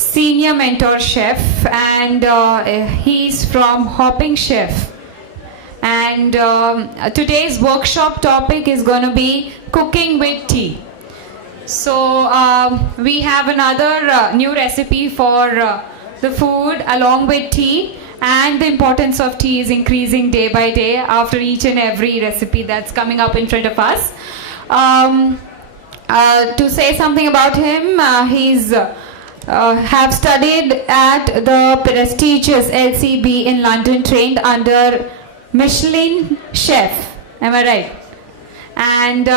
senior mentor chef, and he's from Hoppingchef. And today's workshop topic is going to be cooking with tea. So we have another new recipe for the food along with tea, and the importance of tea is increasing day by day after each and every recipe that's coming up in front of us. To say something about him, he's have studied at the prestigious LCB in London, trained under Michelin chef. Am I right? And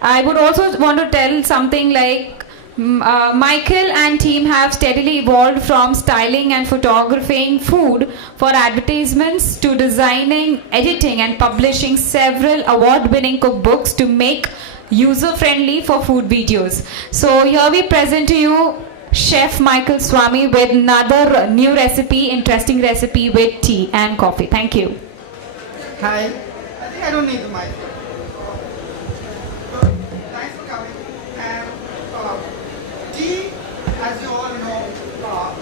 I would also want to tell something like Michael and team have steadily evolved from styling and photographing food for advertisements to designing, editing and publishing several award-winning cookbooks to make user-friendly for food videos. So here we present to you Chef Michael Swami with another new recipe, interesting recipe with tea and coffee. Thank you. Hi. I think I don't need the mic. Thanks for coming. And tea, as you all know,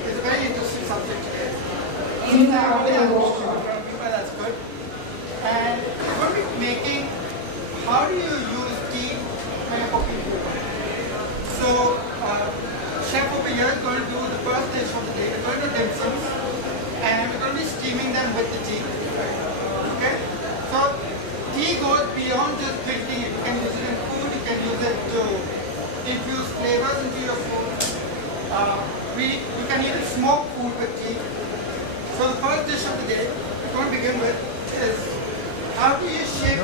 is a very interesting subject today. Since I already have that's good. And we're going to be making how do you use tea when you're cooking food. So, chef over here is going to do the first dish of the day. We're going to do dim sums, and we're going to be steaming them with the tea. Okay? So, tea goes beyond just drinking it. You can use it in food, you can use it to infuse flavors into your food. You can even smoke food with tea. So, the first dish of the day we're going to begin with is how do you shape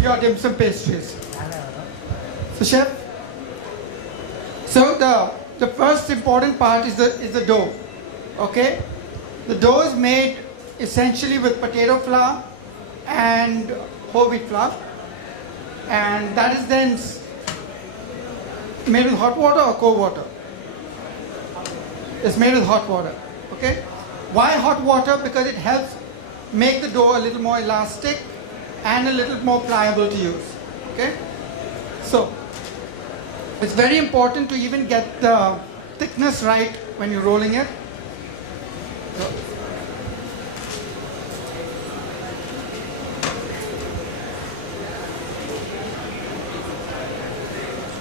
your dim sum pastries. So, chef, so the first important part is the dough. Okay, the dough is made essentially with potato flour and whole wheat flour, and that is then made with hot water or cold water. It's made with hot water. Okay, why hot water? Because it helps make the dough a little more elastic and a little more pliable to use. Okay, so it's very important to even get the thickness right when you're rolling it.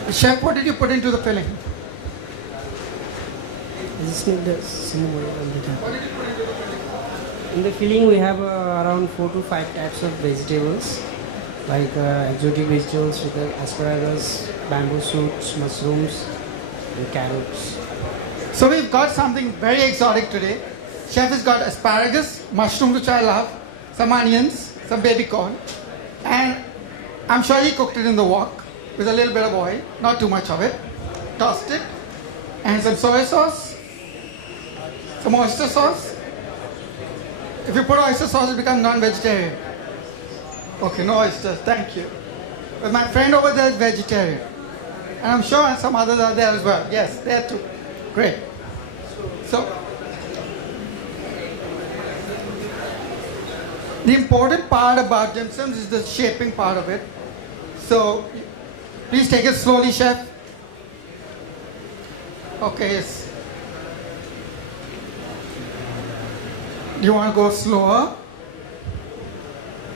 So, chef, what did you put into the filling? I just need the cinnamon on the top. What did you put into the filling? In the filling, we have around 4 to 5 types of vegetables, like exotic vegetables with asparagus, bamboo shoots, mushrooms, and carrots. So we've got something very exotic today. Chef has got asparagus, mushroom which I love, some onions, some baby corn, and I'm sure he cooked it in the wok with a little bit of oil, not too much of it. Tossed it, and some soy sauce, some oyster sauce. If you put oyster sauce, it becomes non-vegetarian. Okay, no oysters, thank you. But my friend over there is vegetarian. And I'm sure some others are there as well. Yes, there too. Great. So, the important part about dim sums is the shaping part of it. So, please take it slowly, chef. Okay, yes. Do you want to go slower?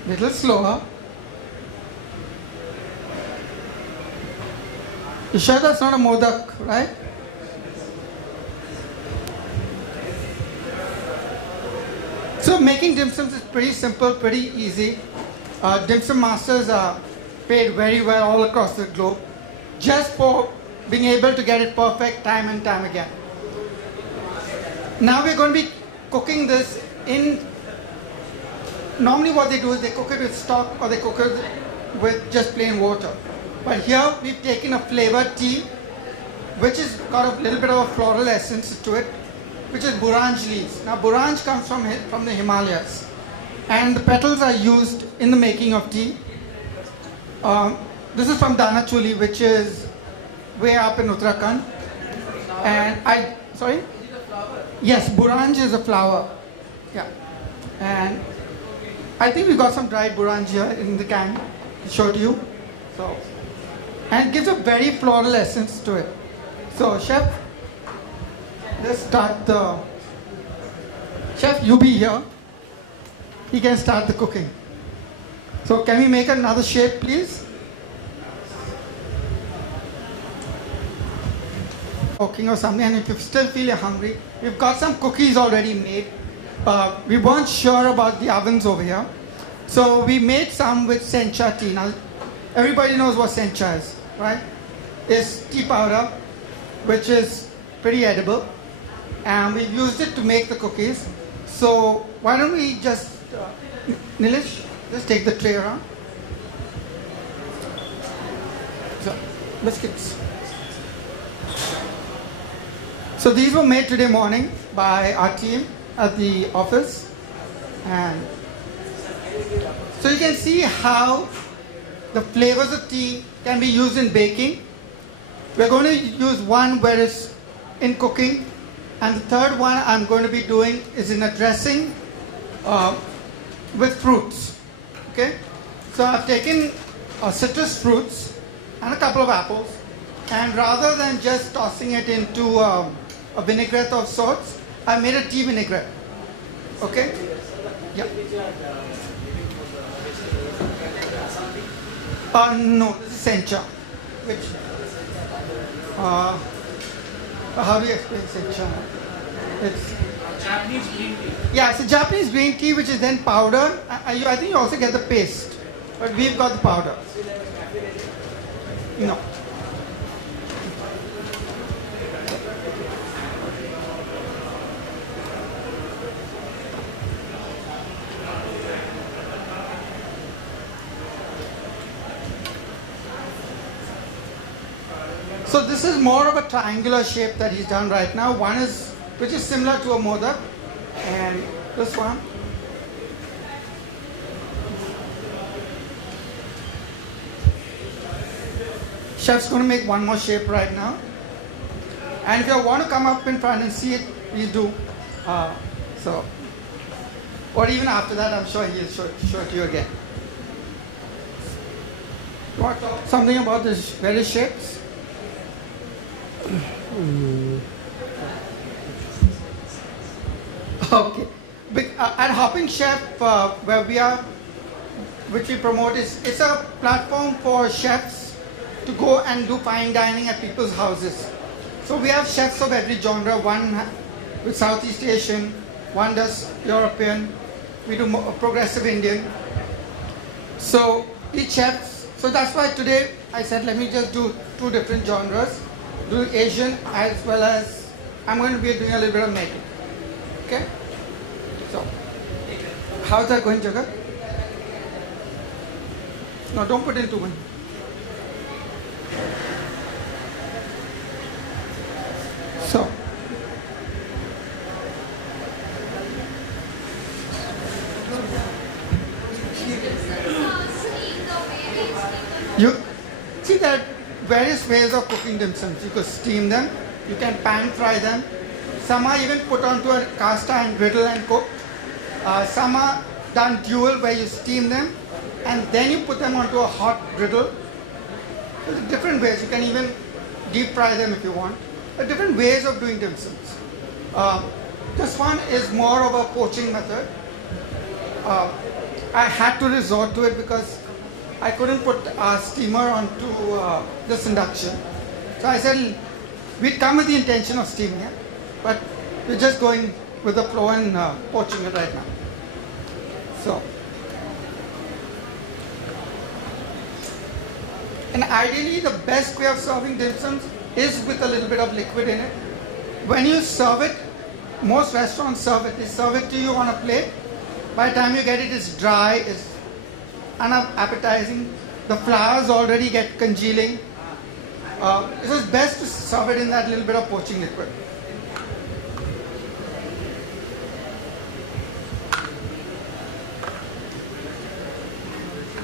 Little slower. You sure that's not a modak, right? So making dim sums is pretty simple, pretty easy. Dim sum masters are paid very well all across the globe just for being able to get it perfect time and time again. Now we're going to be cooking this in, normally what they do is they cook it with stock or they cook it with just plain water. But here we've taken a flavored tea which has got a little bit of a floral essence to it, which is buranj leaves. Now buranj comes from the Himalayas, and the petals are used in the making of tea. This is from Danachuli, which is way up in Uttarakhand. And sorry? Yes, buranj is a flower. Yeah. And I think we got some dried buranj here in the can. I'll show it to you. So, and it gives a very floral essence to it. So, chef, let's start the... Chef, you be here. He can start the cooking. So can we make another shape, please? Cooking or something, and if you still feel you're hungry, we've got some cookies already made. We weren't sure about the ovens over here, so we made some with sencha tea. Now, everybody knows what sencha is, right? It's tea powder, which is pretty edible, and we've used it to make the cookies. So why don't we just, Nilesh, just take the tray around. So, biscuits. So these were made today morning by our team at the office, and so you can see how the flavors of tea can be used in baking. We're going to use one where it's in cooking, and the third one I'm going to be doing is in a dressing with fruits. Okay, so I've taken citrus fruits and a couple of apples, and rather than just tossing it into a vinaigrette of sorts, I made a tea vinaigrette. Okay? Yeah. No, this is sencha. Which? How do you explain sencha? It's Japanese green tea. Yeah, it's a Japanese green tea which is then powdered. I think you also get the paste, but we've got the powder. No. So this is more of a triangular shape that he's done right now. One is, which is similar to a modak, and this one. Chef's going to make one more shape right now. And if you want to come up in front and see it, please do. Or even after that, I'm sure he'll show it to you again. You want to talk something about the various shapes? Okay. At Hoppingchef, where we are, which we promote, it's a platform for chefs to go and do fine dining at people's houses. So we have chefs of every genre, one with Southeast Asian, one does European, we do progressive Indian. So each chef, so that's why today I said let me just do two different genres, do Asian as well as I'm going to be doing a little bit of making. Okay? So, how's that going, Jagat? No, don't put in too much. So, you see that various ways of cooking dim sums. You could steam them, you can pan fry them. Some are even put onto a cast iron griddle and cooked. Some are done dual where you steam them and then you put them onto a hot griddle. There's different ways. You can even deep fry them if you want. There are different ways of doing dim sums. This one is more of a poaching method. I had to resort to it because I couldn't put a steamer onto this induction. So I said we'd come with the intention of steaming it, but we're just going with the flow and poaching it right now. So, and ideally the best way of serving dim sums is with a little bit of liquid in it. When you serve it, most restaurants serve it. They serve it to you on a plate. By the time you get it, it's dry, it's unappetizing. The flowers already get congealing. It is best to serve it in that little bit of poaching liquid.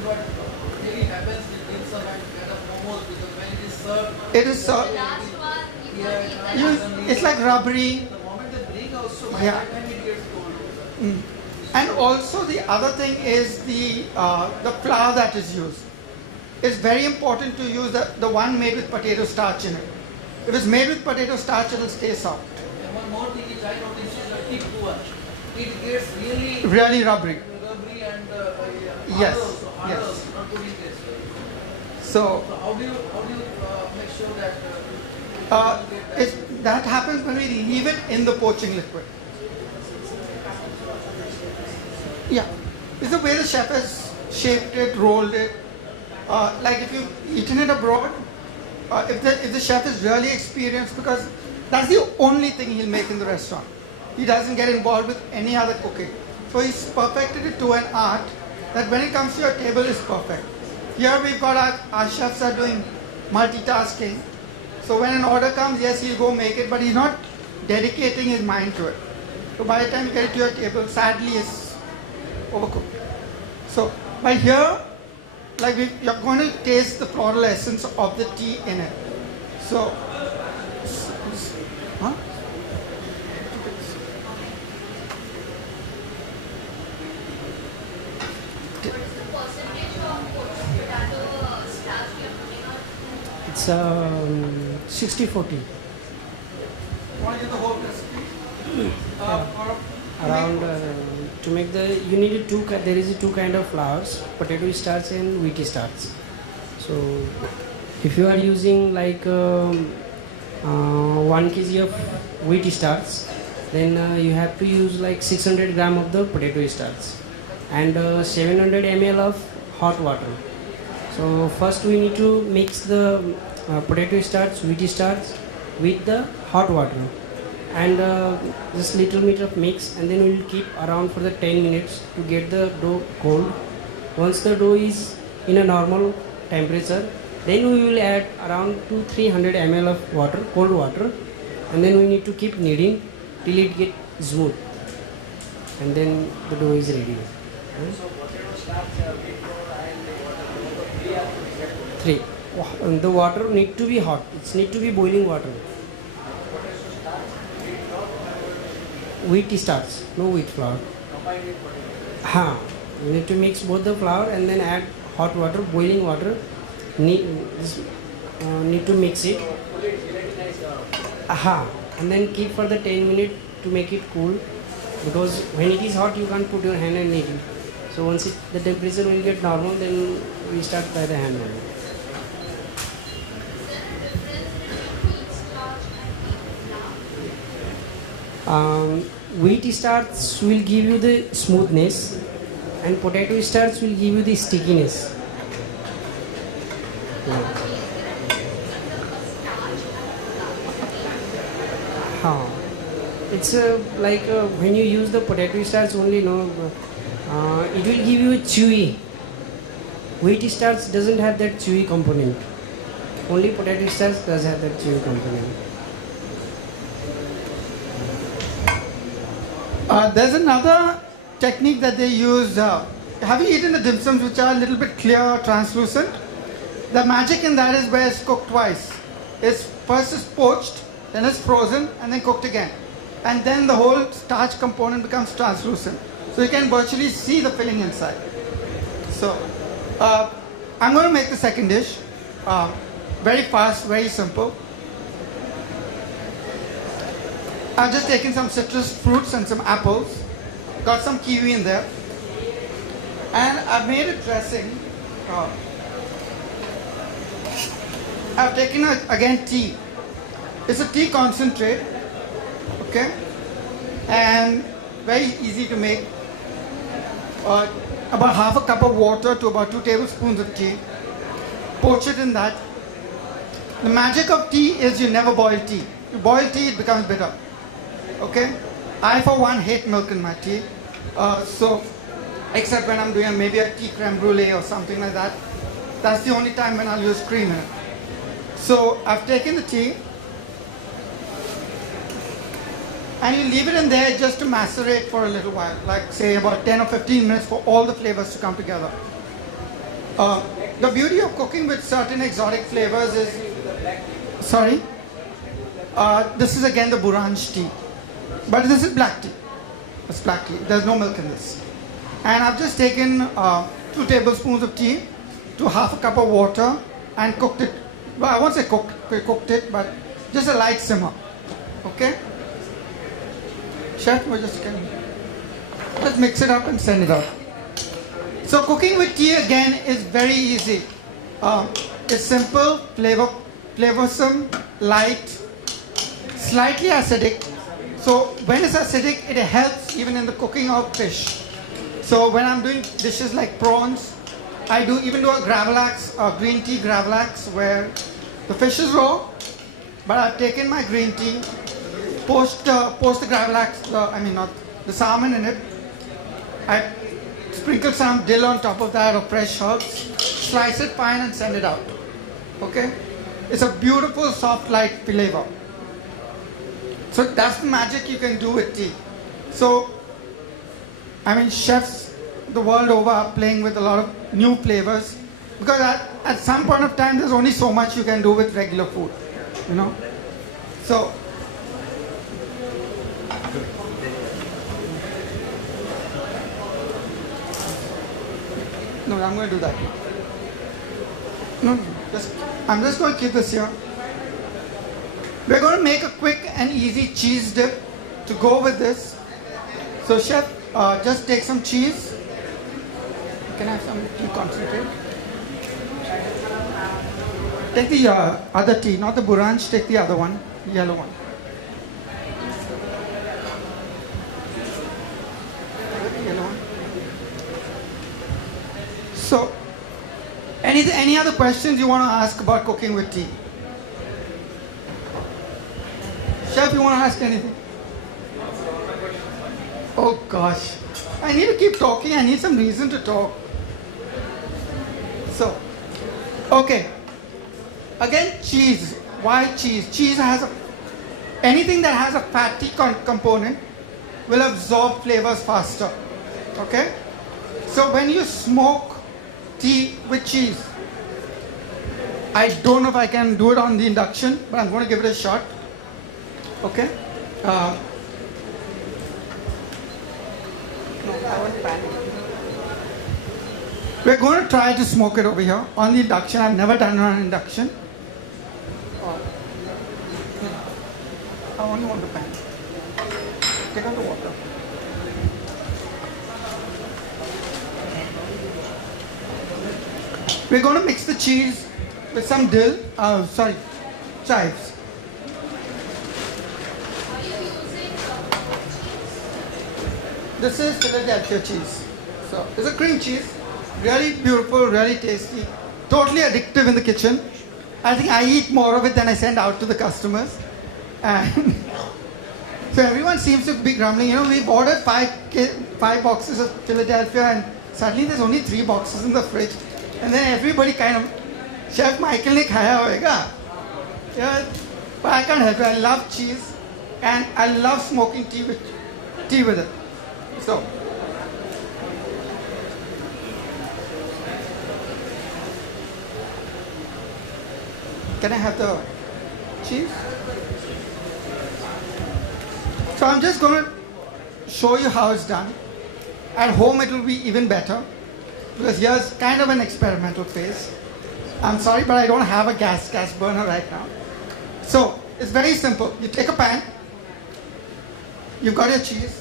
What really happens in dim sum and kind of momos because when it is served, It is served. It's like rubbery. the moment they bring also, by Yeah. that time it gets cold. And also the other thing is the flour that is used. It's very important to use the one made with potato starch in it. If it's made with potato starch, it'll stay soft. one more thing which I noticed is the tip one. It gets really Really rubbery. rubbery and Yes, harder, yes. not good in taste. So So how do you make sure that that happens when we leave it in the poaching liquid. Yeah, it's the way the chef has shaped it, rolled it. Like if you've eaten it abroad, if the chef is really experienced, because that's the only thing he'll make in the restaurant. He doesn't get involved with any other cooking. So he's perfected it to an art that when it comes to your table is perfect. Here we've got our chefs are doing multitasking. So when an order comes, yes, he'll go make it, but he's not dedicating his mind to it. So by the time you get it to your table, sadly, it's overcooked. So, but here, like you're going to taste the floral essence of the tea in it. So, huh? It's 60-40. Want to get the whole recipe? Around to make the you need there is two kind of flours, potato starch and wheat starch. So if you are using like 1 kg of wheat starch, then you have to use like 600 gram of the potato starch and 700 ml of hot water. So first we need to mix the potato starch, wheat starch with the hot water and just little bit of mix, and then we will keep around for the 10 minutes to get the dough cold. Once the dough is in a normal temperature, then we will add around 200-300 ml of water, cold water, and then we need to keep kneading till it get smooth, and then the dough is ready. Three. The water need to be hot. It need to be boiling water. Wheat starch, no wheat flour. You need to mix both the flour and then add hot water, boiling water. Need to mix it. And then keep for the 10 minutes to make it cool, because when it is hot you can't put your hand and knead it. So once the temperature will get normal, then we start by the hand only. Wheat starch will give you the smoothness and potato starch will give you the stickiness. It's like when you use the potato starch only, it will give you a chewy. Wheat starch doesn't have that chewy component. Only potato starch does have that chewy component. There's another technique that they use. Have you eaten the dim sums which are a little bit clear, translucent? The magic in that is where it's cooked twice. First it's poached, then it's frozen, and then cooked again. And then the whole starch component becomes translucent. So you can virtually see the filling inside. So I'm going to make the second dish. Very fast, very simple. I've just taken some citrus fruits and some apples. Got some kiwi in there. And I've made a dressing. I've taken, again, tea. It's a tea concentrate. Okay? And very easy to make. About half a cup of water to about 2 tablespoons of tea. Poach it in that. The magic of tea is you never boil tea. You boil tea, it becomes bitter. Okay? I, for one, hate milk in my tea. Except when I'm doing maybe a tea creme brulee or something like that. That's the only time when I'll use cream in it. So I've taken the tea. And you leave it in there just to macerate for a little while. Like say about 10 or 15 minutes for all the flavors to come together. The beauty of cooking with certain exotic flavors is... Sorry? This is again the Buranj tea. But this is black tea. It's black tea. There's no milk in this. And I've just taken 2 tablespoons of tea to half a cup of water and cooked it. Well, I won't say cooked it, but just a light simmer. Okay? Chef, we're just going let's mix it up and send it out. So cooking with tea again is very easy. It's simple, flavorsome, light, slightly acidic. So when it's acidic, it helps even in the cooking of fish. So when I'm doing dishes like prawns, I even do a gravlax, a green tea gravlax, where the fish is raw, but I've taken my green tea, post the gravlax, not the salmon in it. I sprinkle some dill on top of that or fresh herbs, slice it fine and send it out. Okay? It's a beautiful soft light flavor. So that's the magic you can do with tea. So, chefs the world over are playing with a lot of new flavors, because at some point of time there's only so much you can do with regular food, So, no, I'm going to do that. No, I'm just going to keep this here. We're going to make a quick and easy cheese dip to go with this. So chef, just take some cheese. Can I have some tea concentrate? Take the other tea, not the Buranj, take the other one, the yellow one. The yellow one. So, any other questions you want to ask about cooking with tea? Chef, you want to ask anything? Oh gosh, I need to keep talking. I need some reason to talk. So, okay. Again, cheese. Why cheese? Cheese has anything that has a fatty component will absorb flavors faster. Okay? So when you smoke tea with cheese, I don't know if I can do it on the induction, but I'm going to give it a shot. Okay? No, I want pan. We're going to try to smoke it over here on the induction. I've never done it on induction. I only want the pan. Take out the water. We're going to mix the cheese with some dill, chives. This is Philadelphia cheese. So it's a cream cheese, really beautiful, really tasty, totally addictive in the kitchen. I think I eat more of it than I send out to the customers. And so everyone seems to be grumbling. We've ordered 5 boxes of Philadelphia, and suddenly there's only 3 boxes in the fridge. And then everybody kind of, Chef Michael ne khaya hoega. Yeah, but I can't help it. I love cheese, and I love smoking tea with it. So, can I have the cheese? So I'm just going to show you how it's done. At home it will be even better, because here's kind of an experimental phase. I'm sorry, but I don't have a gas burner right now. So it's very simple. You take a pan, you've got your cheese,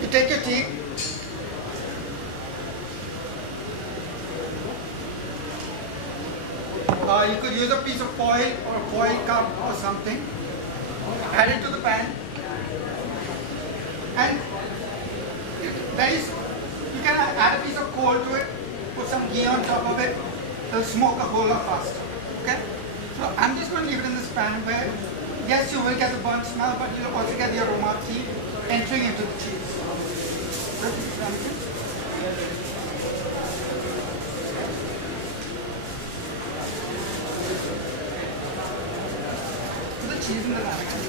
you take your tea, you could use a piece of foil or a foil cup or something, add it to the pan, and you can add a piece of coal to it, put some ghee on top of it, it'll smoke a whole lot faster. Okay? So I'm just going to leave it in this pan where, yes, you will get the burnt smell, but you'll also get the aroma of tea entering into the cheese. Cheese in the ramekin.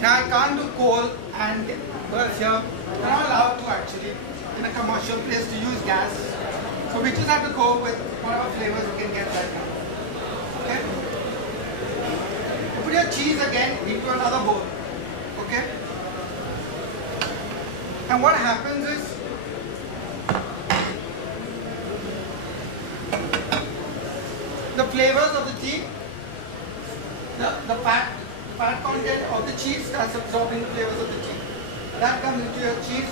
Now I can't do coal and birds here. We're not allowed to actually in a commercial place to use gas. So we just have to go with whatever flavors we can get right now. Okay? Put your cheese again into another bowl. Okay? And what happens is, the flavors of the tea, the fat content of the cheese starts absorbing the flavors of the tea. That comes into your cheese.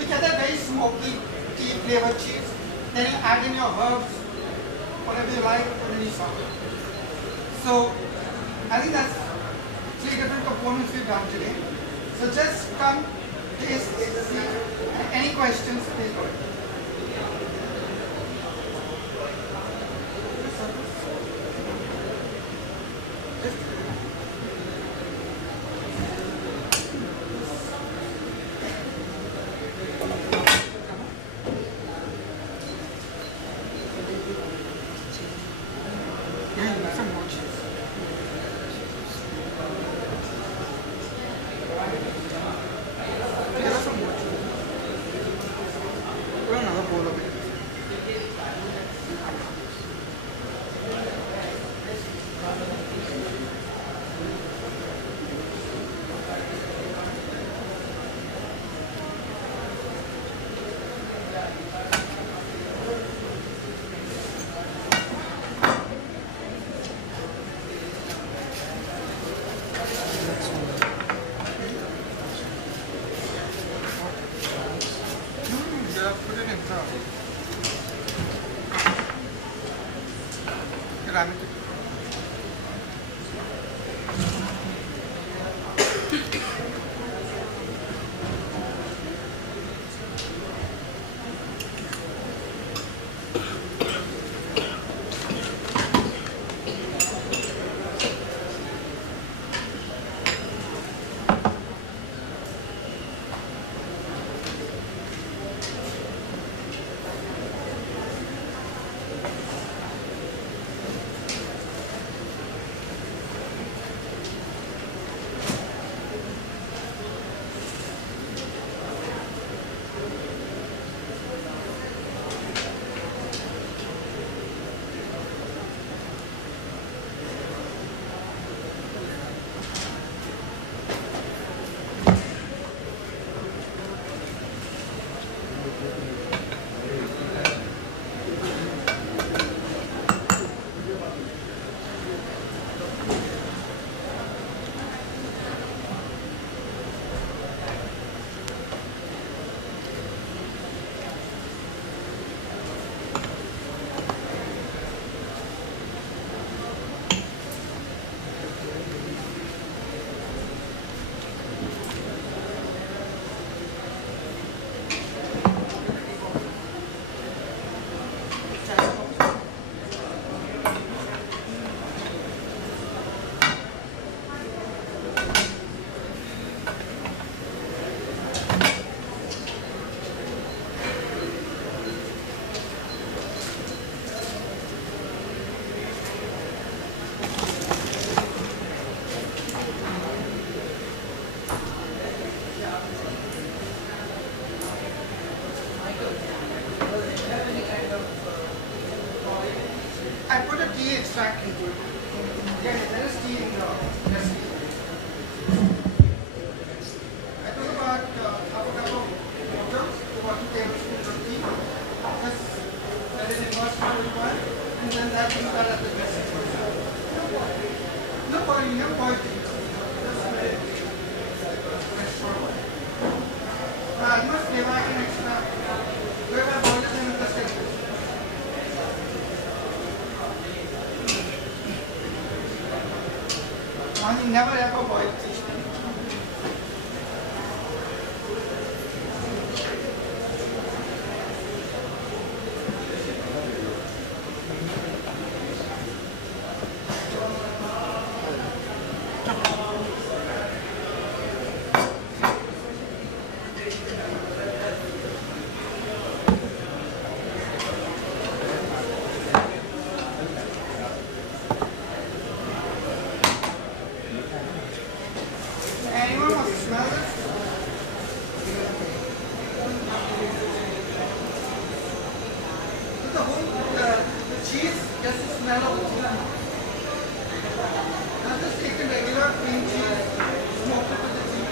You get a very smoky tea flavored cheese. Then you add in your herbs, whatever you like, and then you serve it. So I think that's 3 different components we've done today. So just come, taste, see. Any questions, please go ahead. Yeah, you got some more cheese. You got some more cheese. Put another bowl of it. Yeah, put it inside. Ram it. I put a tea extract into it. Yeah, there is tea in the recipe. I took about half a cup of water, about 2 tablespoons of tea. Just let it immerse for a little while, and then that will start at the dressing. No boiling, no boiling. Just let it rest for a while. I must give back an extra. Where I boiled it in the state. I never ever boiled tea. Anyone wants to smell this? The whole the cheese gets the smell of the tea. Now just take the regular cream cheese, smoke it with the tea.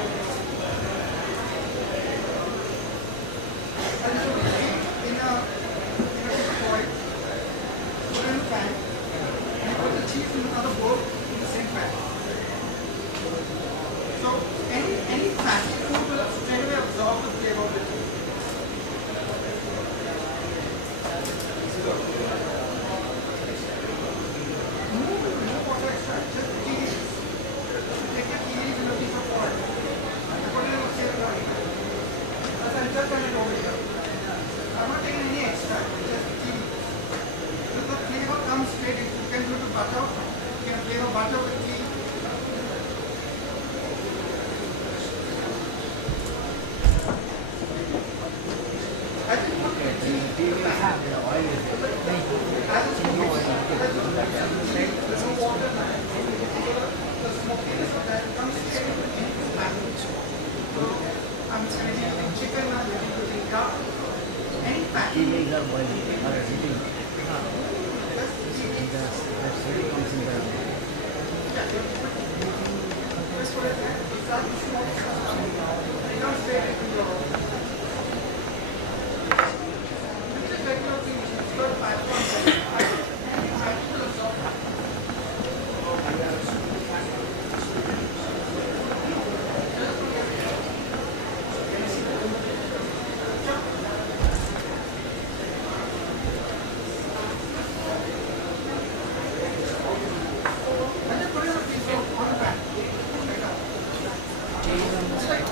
I'm using chicken, I'm using duck, any fat. Tea leaves are boiling or heating. That steam comes in the Just put it there. Start with small stuff. You don't straight into your. This is regular thing. It's got 5.75.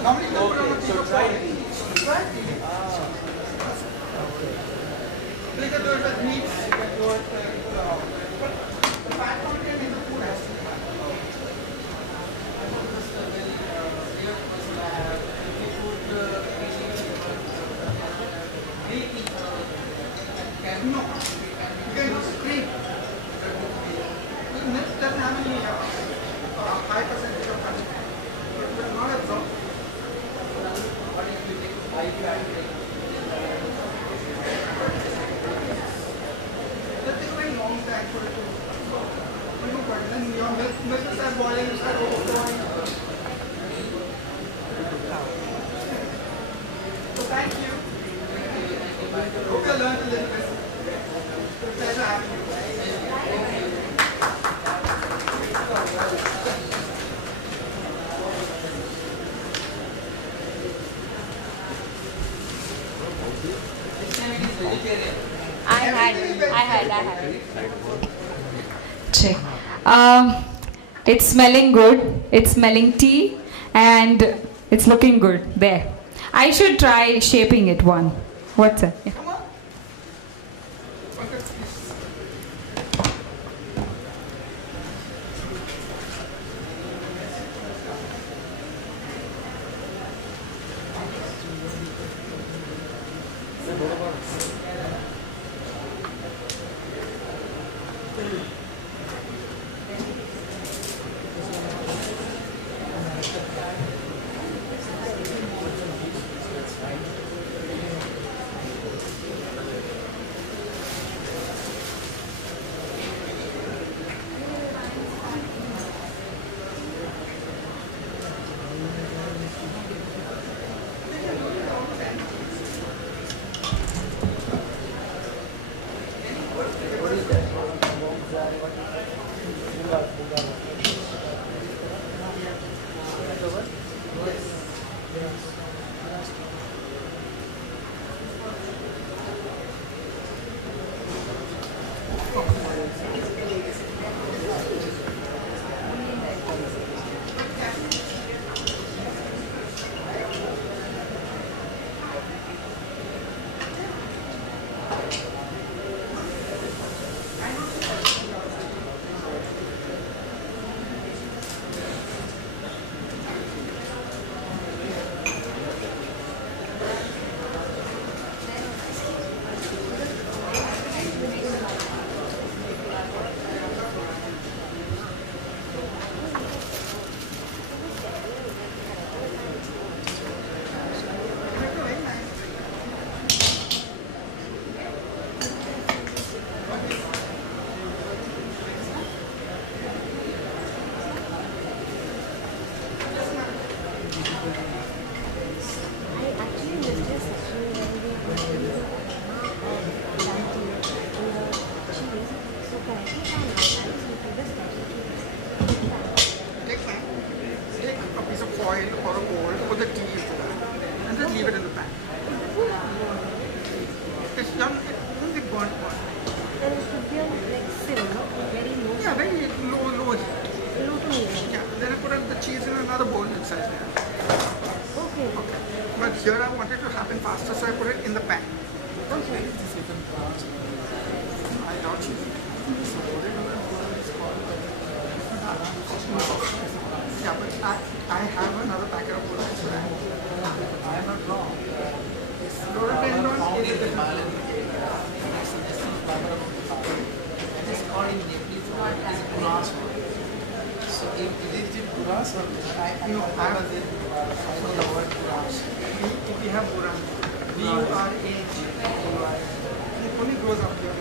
Normally you put on a piece of try it. Look at those that meats, you can do it. But the fat content in the food has to be high. No, you can use cream. Milk doesn't have any high percentage of fat. It will not absorb. That takes very long time for it to do, but then your milk will start boiling, you start overflowing. So thank you. Hope you learned a little bit. It's a pleasure having you. I had. Check. It's smelling good. It's smelling tea, and it's looking good. There. I should try shaping it one. What's that? Yeah. Come on. Take time. Take a piece of foil or a bowl, put the tea into that, and just leave it in the pan. It's done, it won't get burnt. And it should be on like simmer, very low. Yeah, very low heat. Low to medium. Yeah, then I put the cheese in another bowl inside there. Okay. Okay. But here I want it to happen faster, so I put it in the pan. Okay. I doubt you. So put it in the bowl. Yeah, but I have another packet of bullets. So I am not wrong. Rhododendron is a different. This called in Nepalese word is kuras. So if it is kuras or No, I have so the word kuras. And it only grows up here.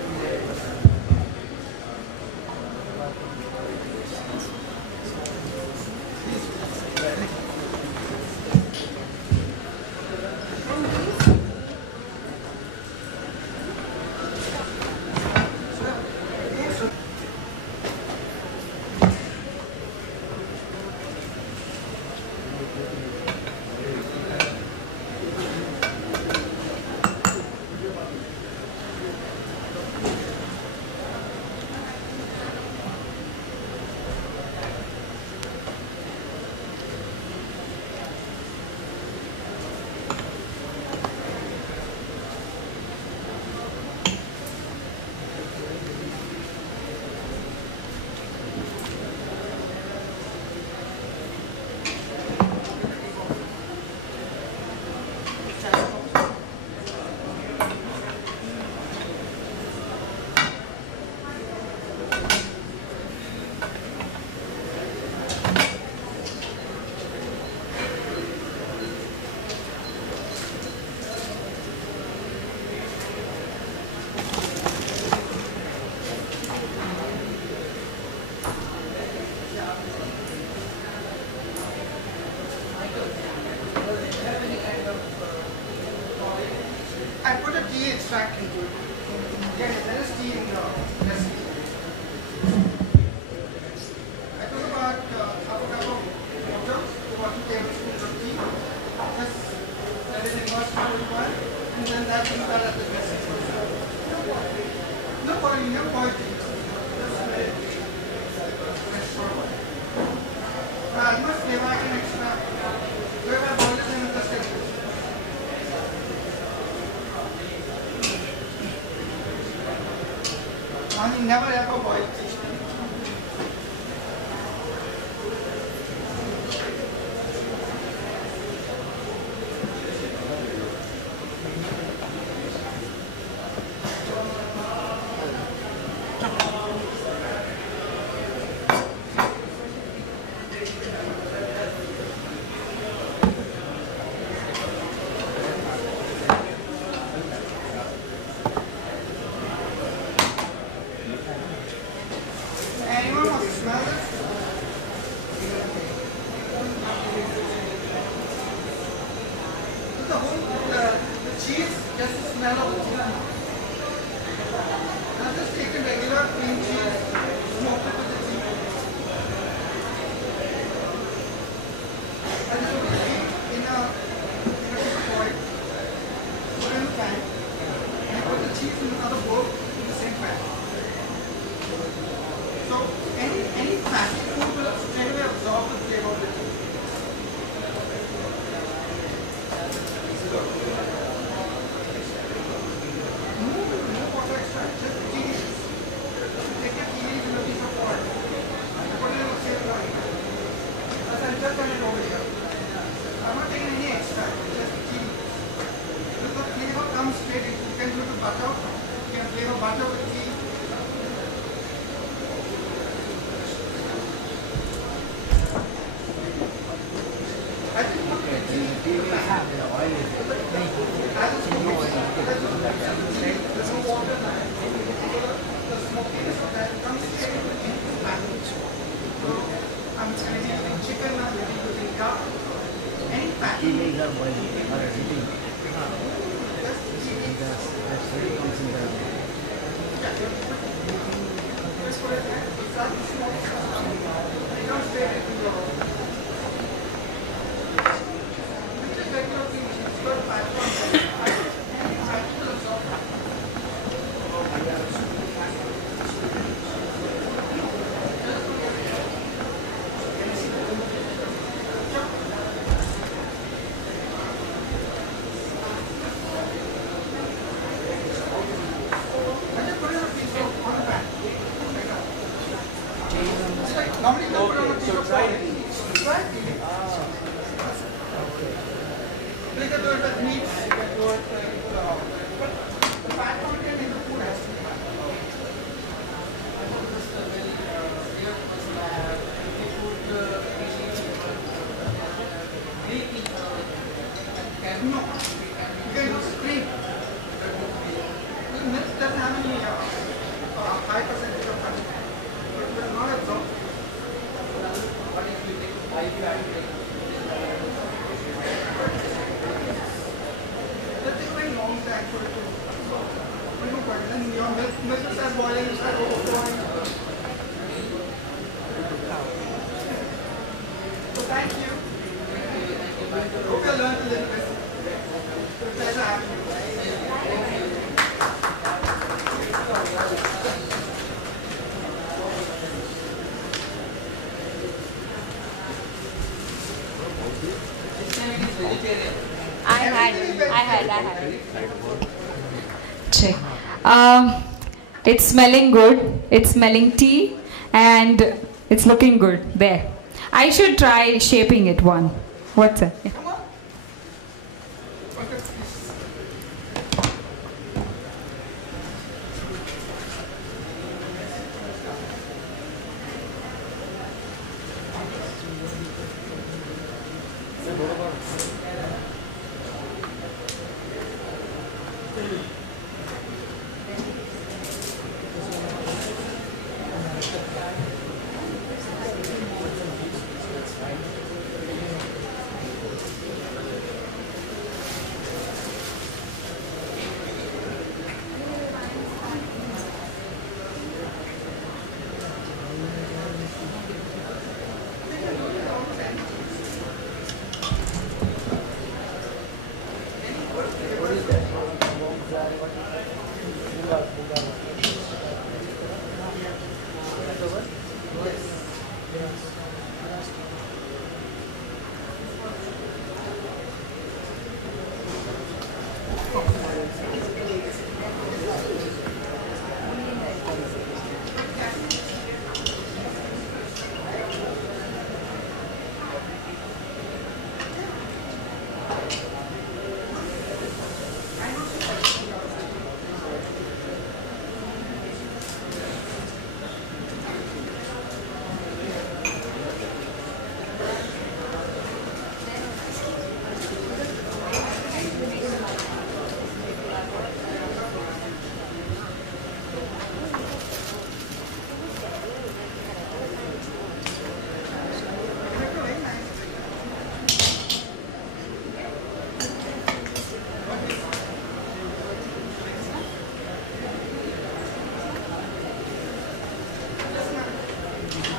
I put a tea extract into it. Yes, there is tea in the recipe. I took about half a cup of water, about 2 tablespoons of tea. Just let it immerse for a little while, and then that will start at the dressing. No boiling, no boiling. Just let it rest for a while. I must flavor I can extract. Wherever I boil it, then just take it. I never ever boiled tea. Anyone wants to smell this? The whole the cheese gets the smell of the tea. I've just taken regular cream cheese, smoked it with the tea. I just put the tea in a piece of oil, put it in the pan, and put the cheese in another bowl in the same pan. So any fatty food will straight away absorb the flavor of the tea. No water extract, just tea leaves. Take your tea leaves in a piece of oil. Put it in the same oil. That's I'll just turn it over here. I'm not taking any extract, just tea leaves. Because the flavor comes straight in. You can do the butter. You can flavor butter with tea. I just put the tea in the pan. As it's cooking, there's no water. The smokiness of that comes straight into the pan. So I'm maybe using chicken, I'm maybe using duck. Any fatty Tea leaves are boiling or heating. just tea leaves. That's really comes in the Just put it there. Start to smoke. It comes straight into your which is regular cream cheese. It's got 5.7. Any fatty will absorb that. I just put it on a piece of on the pan. It's like normally you put it on a piece of oil. Try it. You can do it with meats, you can do it with but the fat content in the food has to be high. No, you can use cream. then your milk starts boiling, you start overflowing. So thank you. Hope you learned a little bit. It's a pleasure having you. I had. Check. It's smelling good. It's smelling tea, and it's looking good. There. I should try shaping it one. What's it? Yeah. Come on.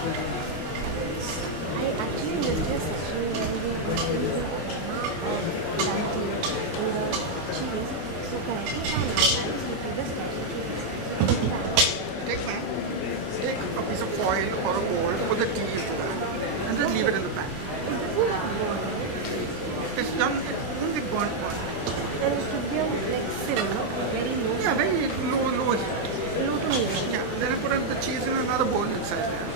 Okay. I actually missed your section when we went to the cheese. So currently from now, I just look at the specialty. Take a piece of foil or a bowl, put the tea into that, and just leave it in the pan. It's done, it won't get burnt. And it should be on like silver, very low, Yeah, very low heat. low to medium. Yeah, then I put the cheese in another bowl inside there.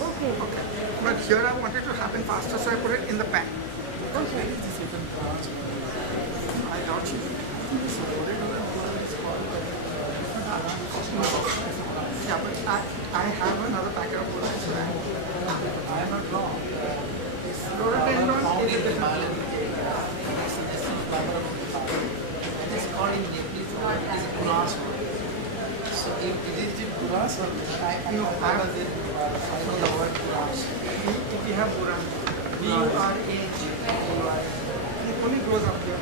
Okay. Okay. But here I want it to happen faster, so I put it in the pan. Okay. I doubt you. So put it in the bowl. Yeah, but I have another packet of bowl. So I am not wrong. Rhododendron is a different thing. It is called in Japanese word is grass. So if it is the grass or No, I was it. so the word grass. If you have Buran, B-U-R-A-N-G, it only grows up here.